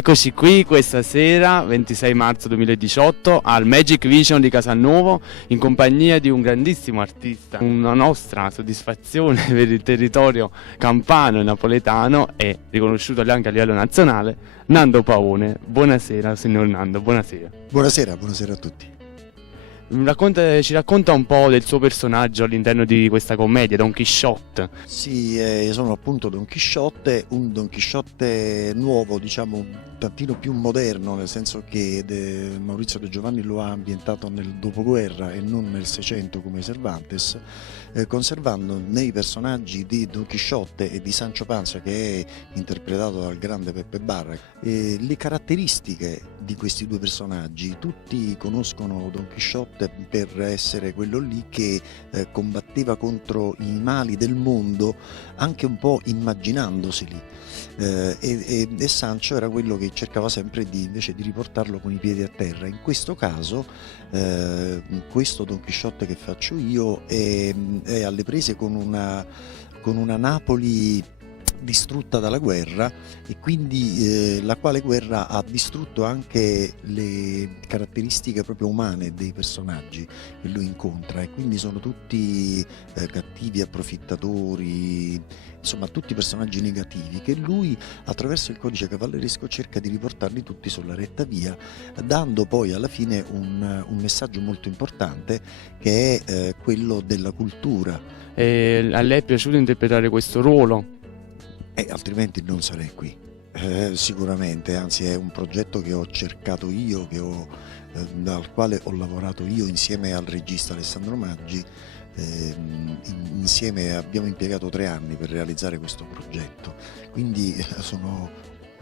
Eccoci qui questa sera, 26 marzo 2018, al Magic Vision di Casalnuovo, in compagnia di un grandissimo artista. Una nostra soddisfazione per il territorio campano e napoletano e riconosciuto anche a livello nazionale, Nando Paone. Buonasera, signor Nando, buonasera. Buonasera a tutti. Ci racconta un po' del suo personaggio all'interno di questa commedia, Don Chisciotte. Sì, sono appunto Don Chisciotte, un Don Chisciotte nuovo, diciamo un tantino più moderno, nel senso che Maurizio De Giovanni lo ha ambientato nel dopoguerra e non nel Seicento come Cervantes, conservando nei personaggi di Don Chisciotte e di Sancho Panza, che è interpretato dal grande Peppe Barra, le caratteristiche di questi due personaggi. Tutti conoscono Don Chisciotte per essere quello lì che combatteva contro i mali del mondo, anche un po' immaginandoseli, e Sancho era quello che cercava sempre invece di riportarlo con i piedi a terra. In questo caso questo Don Chisciotte che faccio io è alle prese con una Napoli distrutta dalla guerra, e quindi la quale guerra ha distrutto anche le caratteristiche proprio umane dei personaggi che lui incontra, e quindi sono tutti cattivi, approfittatori, insomma tutti personaggi negativi che lui attraverso il codice cavalleresco cerca di riportarli tutti sulla retta via, dando poi alla fine un messaggio molto importante che è quello della cultura. E a lei è piaciuto interpretare questo ruolo? Altrimenti non sarei qui, sicuramente, anzi è un progetto che ho cercato io, dal quale ho lavorato io insieme al regista Alessandro Maggi. Insieme abbiamo impiegato 3 anni per realizzare questo progetto, quindi sono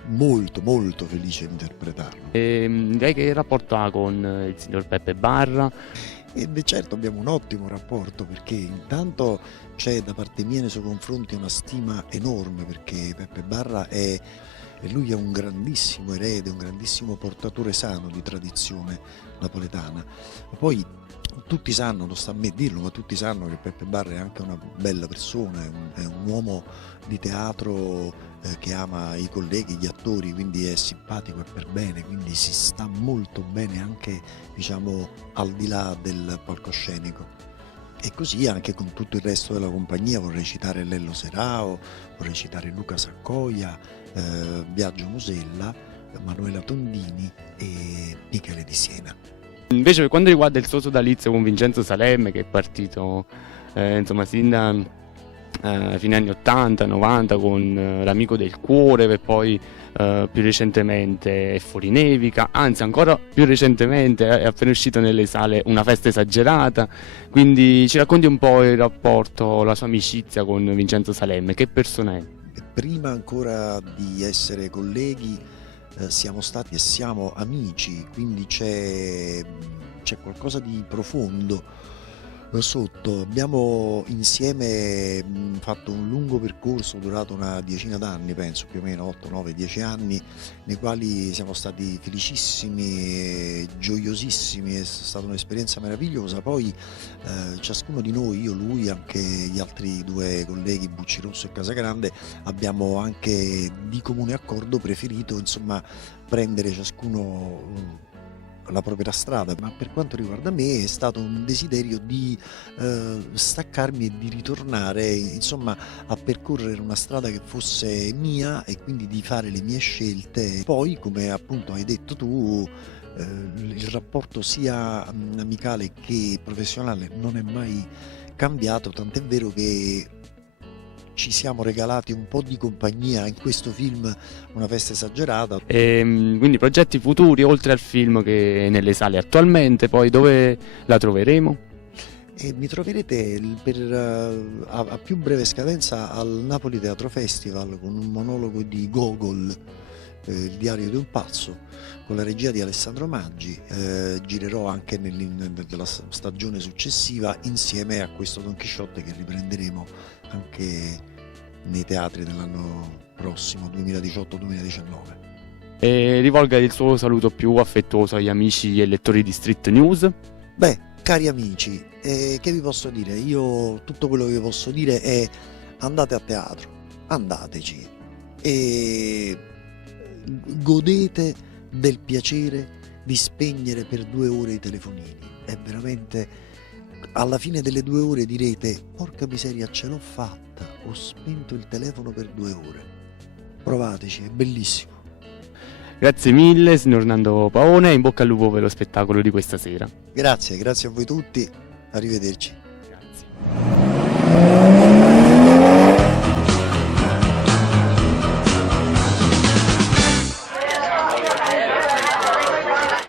molto molto felice di interpretarlo. Lei che rapporto ha con il signor Peppe Barra? Certo, abbiamo un ottimo rapporto, perché intanto c'è da parte mia nei suoi confronti una stima enorme, perché Peppe Barra lui è un grandissimo erede, un grandissimo portatore sano di tradizione napoletana. Poi tutti sanno, non sta a me dirlo, ma tutti sanno che Peppe Barra è anche una bella persona, è un uomo di teatro che ama i colleghi, gli attori, quindi è simpatico e per bene, quindi si sta molto bene anche, diciamo, al di là del palcoscenico. E così anche con tutto il resto della compagnia. Vorrei citare Lello Serao, vorrei citare Luca Saccoia, Biagio Musella, Manuela Tondini e Michele Di Siena. Invece per quanto riguarda il suo sodalizio con Vincenzo Salemme, che è partito insomma sin da fine anni 80, 90 con L'amico del cuore, per poi più recentemente È fuori nevica, anzi ancora più recentemente è appena uscito nelle sale Una festa esagerata. Quindi ci racconti un po' il rapporto, la sua amicizia con Vincenzo Salemme, che persona è? Prima ancora di essere colleghi siamo stati e siamo amici, quindi c'è qualcosa di profondo sotto. Abbiamo insieme fatto un lungo percorso durato una decina d'anni, penso più o meno 8, 9, 10 anni, nei quali siamo stati felicissimi, gioiosissimi, è stata un'esperienza meravigliosa. Poi ciascuno di noi, io, lui, anche gli altri 2 colleghi, Buccirosso e Casagrande, abbiamo anche di comune accordo preferito, insomma, prendere ciascuno la propria strada. Ma per quanto riguarda me è stato un desiderio di staccarmi e di ritornare, insomma, a percorrere una strada che fosse mia, e quindi di fare le mie scelte. Poi, come appunto hai detto tu, il rapporto sia amicale che professionale non è mai cambiato, tant'è vero che ci siamo regalati un po' di compagnia in questo film Una festa esagerata. Quindi progetti futuri oltre al film che è nelle sale attualmente, poi dove la troveremo? E mi troverete a più breve scadenza al Napoli Teatro Festival con un monologo di Gogol, Il diario di un pazzo, con la regia di Alessandro Maggi. Girerò anche nella stagione successiva insieme a questo Don Chisciotte, che riprenderemo anche nei teatri dell'anno prossimo, 2018-2019. E rivolga il suo saluto più affettuoso agli amici e lettori di Street News. Beh, cari amici, che vi posso dire? Io tutto quello che vi posso dire è: andate a teatro, andateci, e godete del piacere di spegnere per 2 ore i telefonini. È veramente, alla fine delle 2 ore direte: porca miseria, ce l'ho fatta, ho spento il telefono per 2 ore. Provateci, è bellissimo. Grazie mille, signor Nando Paone, e in bocca al lupo per lo spettacolo di questa sera. Grazie a voi tutti, arrivederci. Grazie.